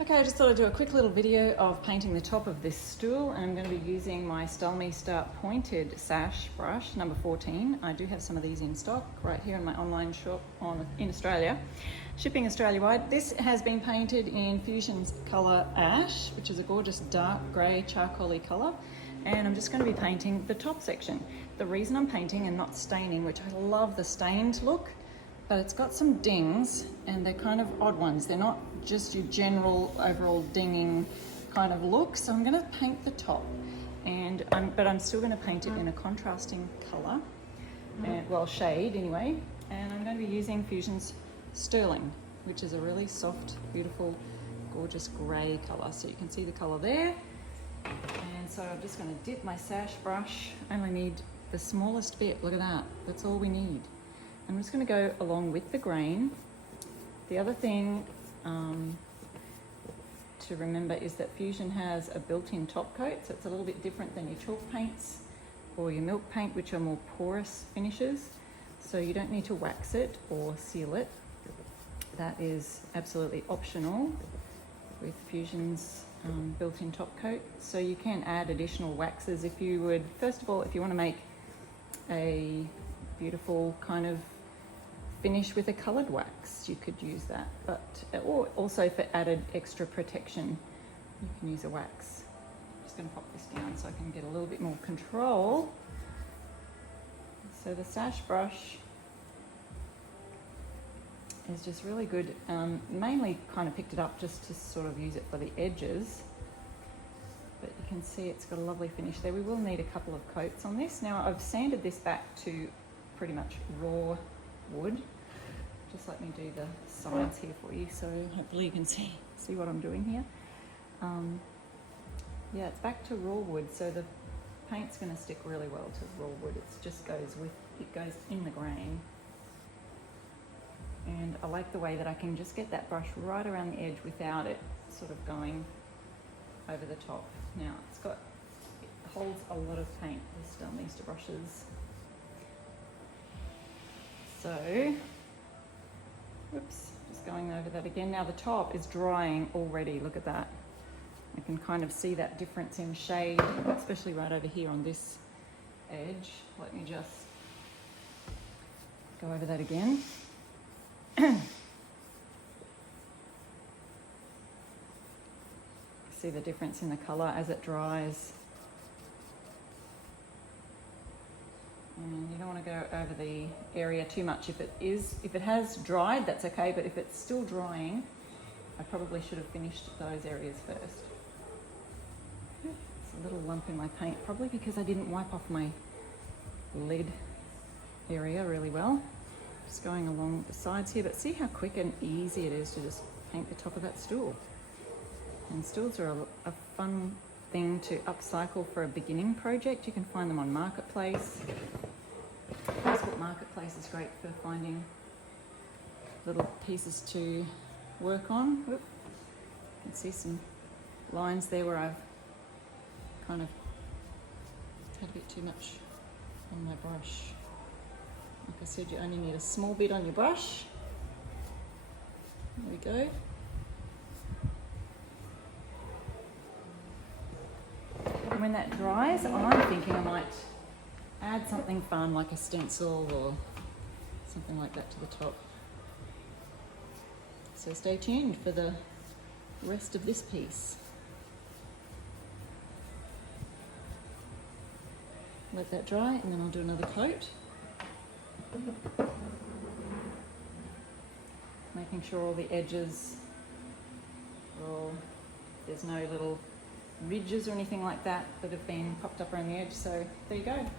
Okay, I just thought I'd do a quick little video of painting the top of this stool, and I'm going to be using my Staalmeester pointed sash brush, number 14. I do have some of these in stock right here in my online shop in Australia, shipping Australia-wide. This has been painted in Fusion's colour Ash, which is a gorgeous dark grey charcoal-y colour, and I'm just going to be painting the top section. The reason I'm painting and not staining, which I love the stained look, but it's got some dings and they're kind of odd ones. They're not just your general overall dinging kind of look. So I'm going to paint the top, but I'm still going to paint it in a contrasting colour, well, shade anyway. And I'm going to be using Fusion's Sterling, which is a really soft, beautiful, gorgeous grey colour. So you can see the colour there. And so I'm just going to dip my sash brush. I only need the smallest bit. Look at that. That's all we need. I'm just going to go along with the grain. The other thing to remember is that Fusion has a built-in top coat, so it's a little bit different than your chalk paints or your milk paint, which are more porous finishes. So you don't need to wax it or seal it. That is absolutely optional with Fusion's built-in top coat. So you can add additional waxes if you would. First of all, if you want to make a beautiful kind of finish with a coloured wax, you could use that, or also for added extra protection you can use a wax. I'm just going to pop this down so I can get a little bit more control. So the sash brush is just really good. Mainly kind of picked it up just to sort of use it for the edges, but you can see it's got a lovely finish there. We will need a couple of coats on this. Now I've sanded this back to pretty much raw wood. Just let me do the sides here for you, so hopefully you can see what I'm doing here. Yeah, it's back to raw wood, so the paint's going to stick really well to raw wood. It just goes in the grain. And I like the way that I can just get that brush right around the edge without it sort of going over the top. Now it holds a lot of paint, this Staalmeester brushes. So, oops, just going over that again. Now the top is drying already, look at that. I can kind of see that difference in shade, especially right over here on this edge. Let me just go over that again. See the difference in the colour as it dries. And you don't want to go over the area too much. If it has dried, that's okay, but if it's still drying, I probably should have finished those areas first. It's a little lump in my paint, probably because I didn't wipe off my lid area really well. Just going along the sides here, but see how quick and easy it is to just paint the top of that stool. And stools are a fun thing to upcycle for a beginning project. You can find them on Marketplace. Facebook Marketplace is great for finding little pieces to work on. Oop. You can see some lines there where I've kind of had a bit too much on my brush. Like I said, you only need a small bit on your brush. There we go. And when that dries, I'm thinking I might add something fun like a stencil or something like that to the top. So stay tuned for the rest of this piece. Let that dry and then I'll do another coat. Making sure all the edges there's no little ridges or anything like that have been popped up around the edge. So there you go.